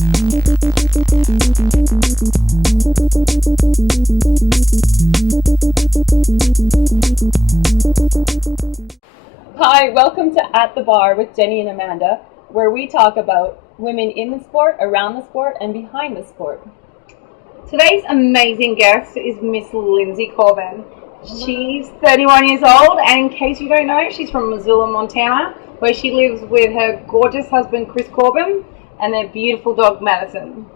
Hi, welcome to At the Bar with Jenny and Amanda, where we talk about women in the sport, around the sport, and behind the sport. Today's amazing guest is Miss Linsey Corbin. She's 31 years old, and in case you don't know, she's from Missoula, Montana, where she lives with her gorgeous husband, Chris Corbin, and their beautiful dog, Madison.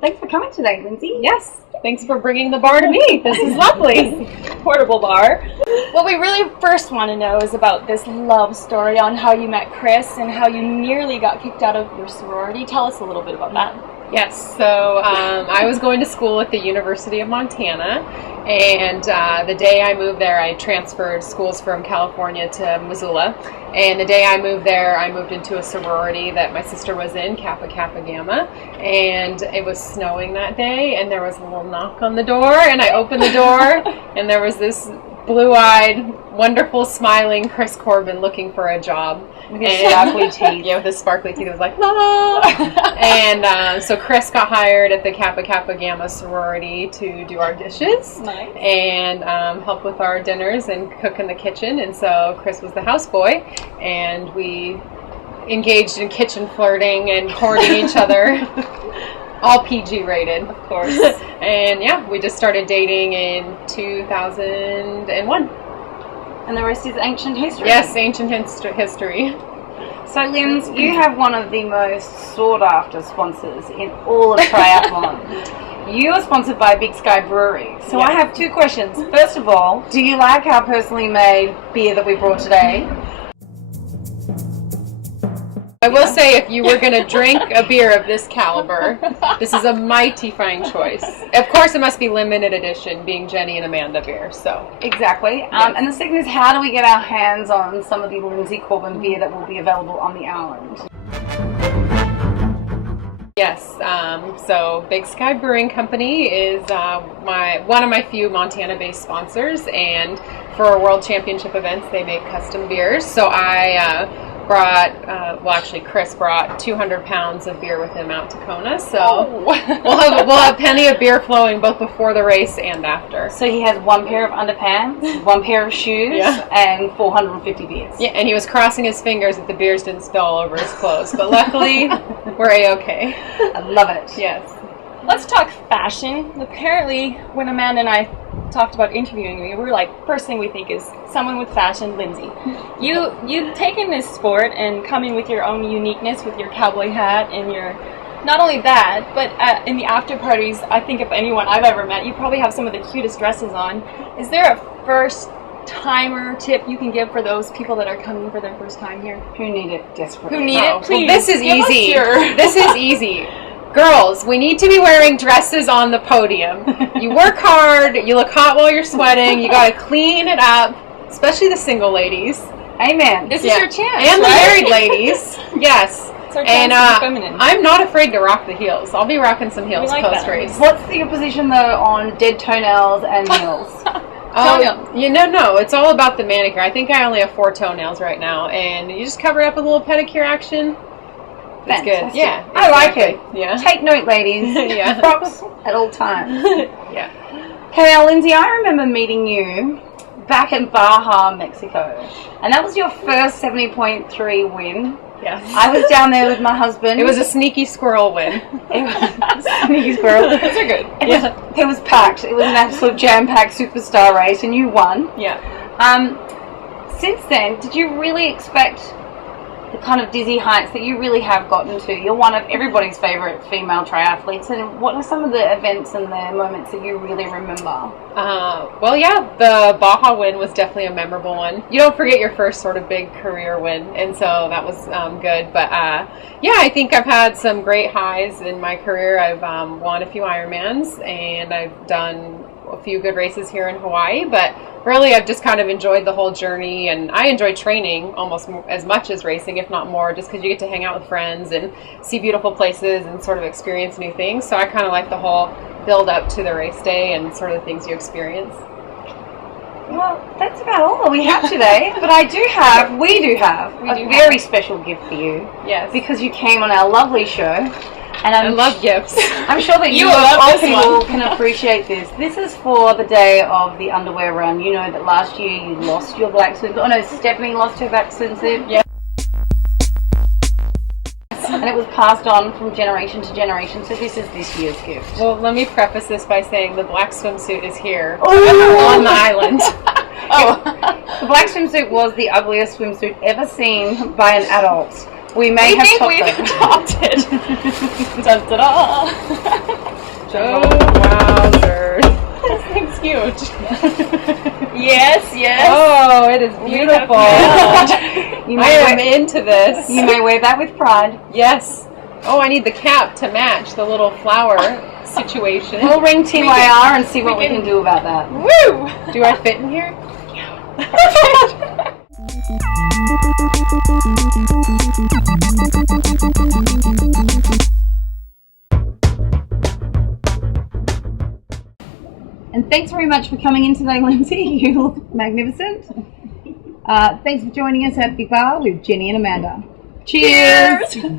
Thanks for coming today, Linsey. Yes, thanks for bringing the bar to me. This is lovely. Portable bar. What we really first want to know is about this love story on how you met Chris and how you nearly got kicked out of your sorority. Tell us a little bit about that. Yes, so I was going to school at the University of Montana, and the day I moved there, I transferred schools from California to Missoula, and the day I moved there, I moved into a sorority that my sister was in, Kappa Kappa Gamma, and it was snowing that day, and there was a little knock on the door, and I opened the door, and there was this blue-eyed, wonderful, smiling Chris Corbin looking for a job. With his sparkly teeth. Yeah, with his sparkly teeth. It was like, la! And so Chris got hired at the Kappa Kappa Gamma sorority to do our dishes. Nice. And help with our dinners and cook in the kitchen. And so Chris was the houseboy, and we engaged in kitchen flirting and courting each other. All PG rated, of course. And yeah, we just started dating in 2001. And the rest is ancient history. Yes, ancient history. So, Lins, you have one of the most sought-after sponsors in all of triathlon. You are sponsored by Big Sky Brewery. So Yes. I have two questions. First of all, do you like our personally made beer that we brought today? I will say, if you were going to drink a beer of this caliber, this is a mighty fine choice. Of course, it must be limited edition, being Jenny and Amanda beer. So Exactly. Yes. And the second is, how do we get our hands on some of the Linsey Corbin beer that will be available on the island? yes, so Big Sky Brewing Company is one of my few Montana-based sponsors, and for World Championship events, they make custom beers. So I Chris brought 200 pounds of beer with him out to Kona, so we'll have plenty of beer flowing both before the race and after. So he has one pair of underpants, one pair of shoes, and 450 beers. Yeah, and he was crossing his fingers that the beers didn't spill all over his clothes, but luckily we're A-okay. I love it. Yes. Let's talk fashion. Apparently, when Amanda and I talked about interviewing you, we were like, first thing we think is someone with fashion, Linsey. You've taken this sport and come in with your own uniqueness with your cowboy hat and your, not only that, but in the after parties, I think if anyone I've ever met, you probably have some of the cutest dresses on. Is there a first timer tip you can give for those people that are coming for their first time here? Who need it desperately? Who need it? Please. Well, this is give us easy. your- This is easy. Girls, we need to be wearing dresses on the podium. You work hard, you look hot while you're sweating, you gotta clean it up, especially the single ladies. Amen. This is your chance, And the right? married ladies. Yes. It's our And chance to be feminine. I'm not afraid to rock the heels. I'll be rocking some heels We like that. post-race. What's your position, though, on dead toenails and nails? Oh, no, it's all about the manicure. I think I only have 4 toenails right now, and you just cover it up with a little pedicure action. It's good. Fantastic. Yeah. I like it. Yeah. Take note, ladies. Yeah. Props at all times. Yeah. Okay, now, Linsey, I remember meeting you back in Baja, Mexico. And that was your first 70.3 win. Yes. I was down there with my husband. It was a sneaky squirrel win. Sneaky squirrel. Those are good. It was packed. It was an absolute jam-packed superstar race, and you won. Yeah. Since then, did you really expect the kind of dizzy heights that you really have gotten to? You're one of everybody's favorite female triathletes, and what are some of the events and the moments that you really remember? Well, yeah, the Baja win was definitely a memorable one. You don't forget your first sort of big career win, and so that was good. But yeah, I think I've had some great highs in my career. I've won a few Ironmans, and I've done a few good races here in Hawaii, but really I've just kind of enjoyed the whole journey, and I enjoy training almost as much as racing, if not more, just because you get to hang out with friends and see beautiful places and sort of experience new things. So I kind of like the whole build up to the race day and sort of the things you experience. Well, that's about all that we have today, but we do have a very special gift for you. Yes. Because you came on our lovely show. And I love gifts. I'm sure that You you will of love all this people one. can appreciate this. This is for the day of the underwear run. You know that last year you lost your black swimsuit. Oh no, Stephanie lost her black swimsuit. Yeah. And it was passed on from generation to generation. So this is this year's gift. Well, let me preface this by saying the black swimsuit is here Ooh. on the island. Oh, the black swimsuit was the ugliest swimsuit ever seen by an adult. We may We have think topped we've them. topped it. Dun, da, da. Oh, wowzers. This thing's huge. Yes, yes. Oh, it is beautiful. You I may am wear, into this. you may wear that with pride. Yes. Oh, I need the cap to match the little flower situation. We'll ring TYR and see what we can do about that. Woo! Do I fit in here? And thanks very much for coming in today, Lindsay. You look magnificent. Thanks for joining us at the bar with Jenny and Amanda. Cheers. Cheers.